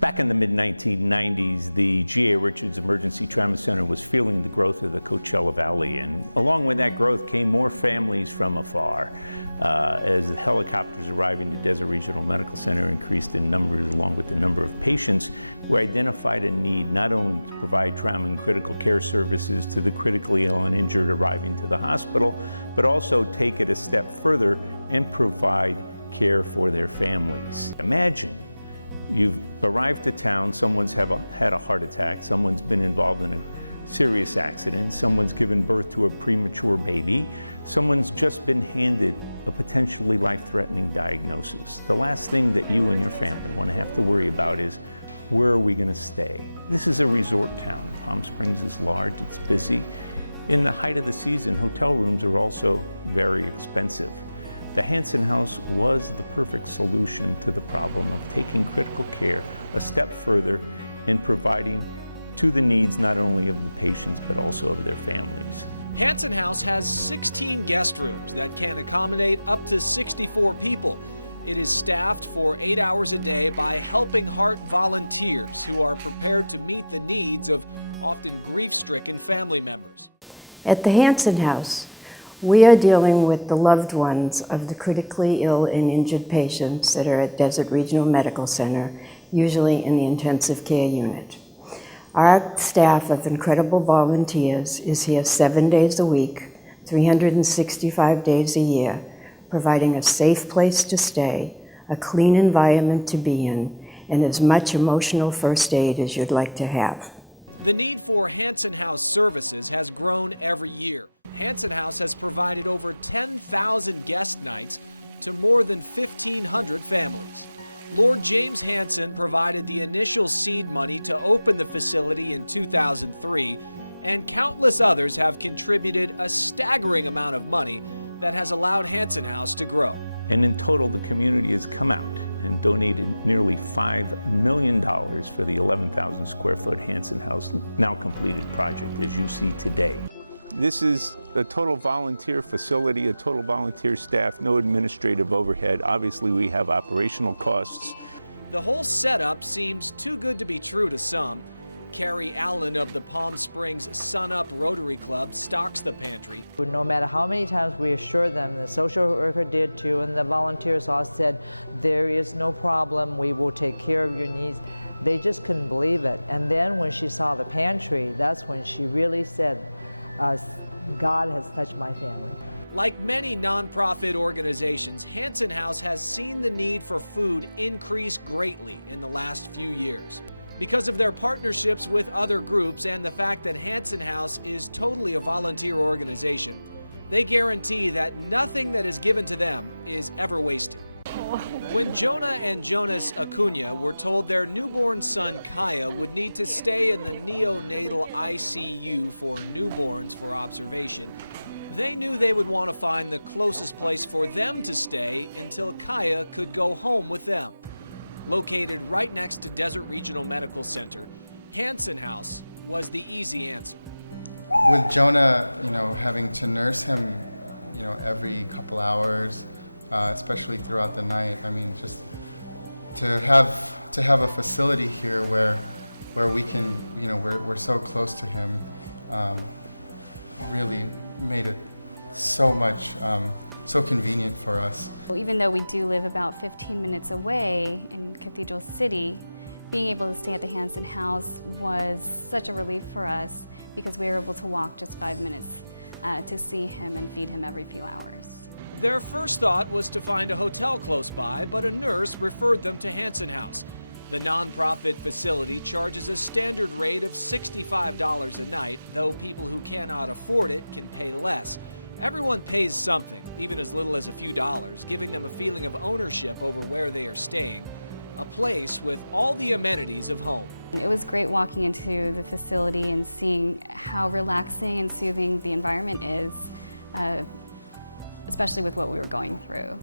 Back in the mid-1990s, the G.A. Richards Emergency Trauma Center was feeling the growth of the Coachella Valley, and along with that growth came more families from afar. As the helicopters arriving to Desert Regional Medical Center increased in numbers along with the number of patients, we identified a need not only to provide trauma and critical care services to the critically ill and injured arriving to the hospital, but also take it a step further and provide care for their families. Imagine you've arrived to town, someone's had a heart attack, someone's been involved in a serious accident, someone's given birth to a premature baby, someone's just been handed a potentially life-threatening diagnosis. The last thing that you and your family want to have to worry about is, where are we going to stay? This is a resort town. Palm Springs is large, it's busy. In the height of the season, hotel rooms are also very expensive. The Hanson House was the perfect solution to the problem of taking critical care a step further and providing to the needs not only of the patients but also of their families. Hanson House has 16 guest rooms that can accommodate up to 64 people. It is staffed for 8 hours a day by Helping Heart volunteers who are prepared to meet the needs of often grief-stricken family members. At the Hanson House, we are dealing with the loved ones of the critically ill and injured patients that are at Desert Regional Medical Center, usually in the intensive care unit. Our staff of incredible volunteers is here 7 days a week, 365 days a year, providing a safe place to stay, a clean environment to be in, and as much emotional first aid as you'd like to have. The need for Hanson House services has grown every year. Hanson House has provided over 10,000 guest nights to more than 1,500 families. Lord James Hanson provided the initial seed money to open the facility in 2003, and countless others have contributed a staggering amount of money that has allowed Hanson House to grow. And in total, the community has come out and donated nearly $5 million for the 11,000 square foot Hanson House now completed project as you see today. This is a total volunteer facility, a total volunteer staff, no administrative overhead. Obviously, we have operational costs. The whole setup seems too good to be true to some. Carrie Allen of the Palm Springs Sun Up Rotary Club stocks the pantry. No matter how many times we assured them, the social worker did too, and the volunteers all said, there is no problem, we will take care of your needs. They just couldn't believe it. And then when she saw the pantry, that's when she really said, God has touched my family. Like many nonprofit organizations, Hanson House has seen the need for food increase greatly in the last few years. Because of their partnerships with other groups and the fact that Hanson House is totally a volunteer organization, they guarantee that nothing that is given to them is ever wasted. When Jonah and Jonas Acuna were told their newborn son Kaya would need to stay in the neonatal ICU for newborns for observation, they knew they would want to find the closest place for them to stay until Kaya could go home with them. Located right next to Desert Regional Medical Center, Hanson House was the easy answer. With Jonah, having to nurse him, every couple hours, especially throughout the night. I mean, just to have a facility here where we can, we're so close to him, really made it so much, so convenient for us. Even though we do live about 15 minutes away in Cathedral City, being able to stay at the Hanson House was such a relief for us because we were able to walk just 5 minutes to see him and feed him every few hours. Their first thought was to find a hotel close by, but a nurse referred them to Hanson House. The nonprofit facility charges a standard rate of $65 a night, though people who cannot afford it can pay less. Everyone pays something, even as little as a few dollars, giving them a feeling of ownership over where they are staying, a place with all the amenities of home. It was great walking into the facility and seeing how relaxing and soothing the environment is, especially with what we were going through.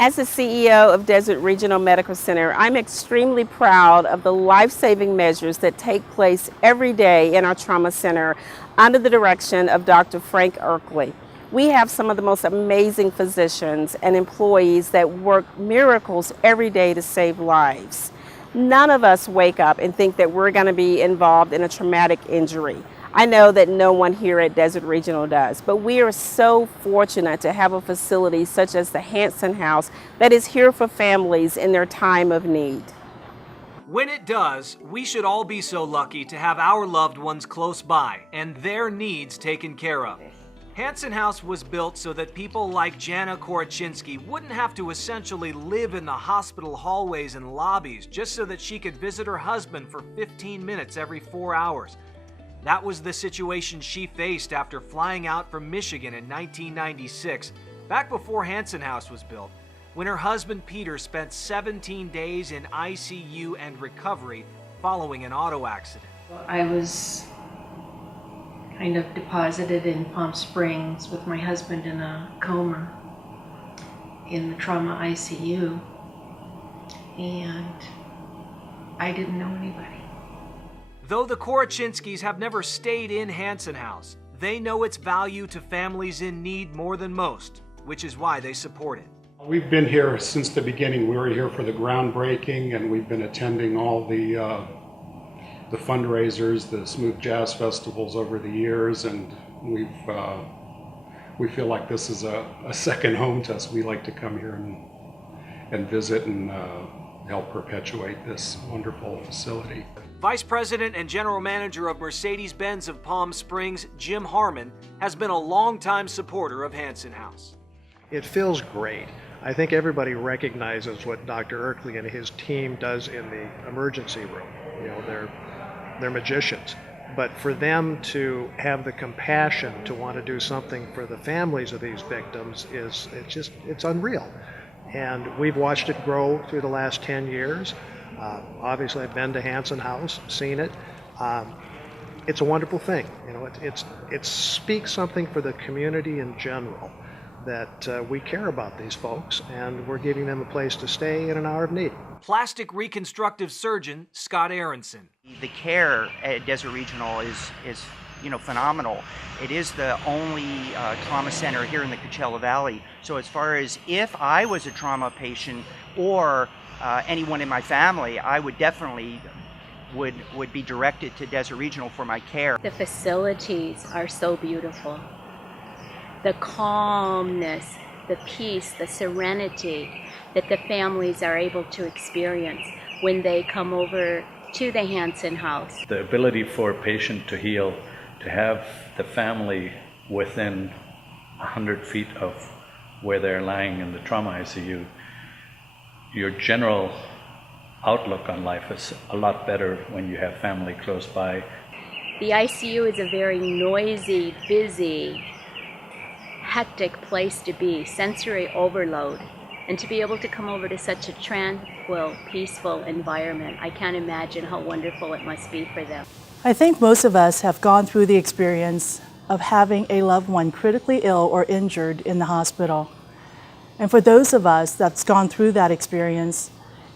As the CEO of Desert Regional Medical Center, I'm extremely proud of the life-saving measures that take place every day in our trauma center under the direction of Dr. Frank Erkley. We have some of the most amazing physicians and employees that work miracles every day to save lives. None of us wake up and think that we're going to be involved in a traumatic injury. I know that no one here at Desert Regional does, but we are so fortunate to have a facility such as the Hanson House that is here for families in their time of need. When it does, we should all be so lucky to have our loved ones close by and their needs taken care of. Hanson House was built so that people like Jana Korachinski wouldn't have to essentially live in the hospital hallways and lobbies just so that she could visit her husband for 15 minutes every 4 hours. That was the situation she faced after flying out from Michigan in 1996, back before Hanson House was built, when her husband Peter spent 17 days in ICU and recovery following an auto accident. I was kind of deposited in Palm Springs with my husband in a coma in the trauma ICU, and I didn't know anybody. Though the Korachinskis have never stayed in Hanson House, they know its value to families in need more than most, which is why they support it. We've been here since the beginning. We were here for the groundbreaking, and we've been attending all the fundraisers, the Smooth Jazz festivals over the years, and we feel like this is a second home to us. We like to come here and visit and help perpetuate this wonderful facility. Vice President and General Manager of Mercedes-Benz of Palm Springs, Jim Harmon, has been a longtime supporter of Hanson House. It feels great. I think everybody recognizes what Dr. Erkley and his team does in the emergency room. You know, they're magicians. But for them to have the compassion to want to do something for the families of these victims it's unreal. And we've watched it grow through the last 10 years. Obviously, I've been to Hanson House, seen it. It's a wonderful thing. You know, it speaks something for the community in general that we care about these folks, and we're giving them a place to stay in an hour of need. Plastic reconstructive surgeon Scott Aronson. The care at Desert Regional is phenomenal. It is the only trauma center here in the Coachella Valley. So as far as if I was a trauma patient or anyone in my family, I would definitely would be directed to Desert Regional for my care. The facilities are so beautiful. The calmness, the peace, the serenity that the families are able to experience when they come over to the Hanson House. The ability for a patient to heal, to have the family within 100 feet of where they're lying in the trauma ICU, your general outlook on life is a lot better when you have family close by. The ICU is a very noisy, busy, hectic place to be, sensory overload. And to be able to come over to such a tranquil, peaceful environment, I can't imagine how wonderful it must be for them. I think most of us have gone through the experience of having a loved one critically ill or injured in the hospital. And for those of us that's gone through that experience,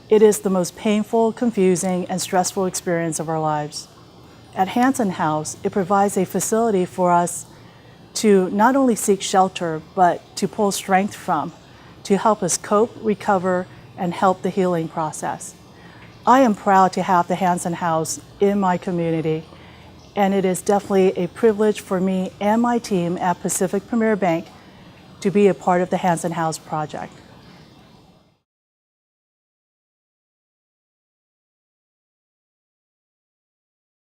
it is the most painful, confusing, and stressful experience of our lives. At Hanson House, it provides a facility for us to not only seek shelter, but to pull strength from, to help us cope, recover, and help the healing process. I am proud to have the Hanson House in my community, and it is definitely a privilege for me and my team at Pacific Premier Bank to be a part of the Hanson House project.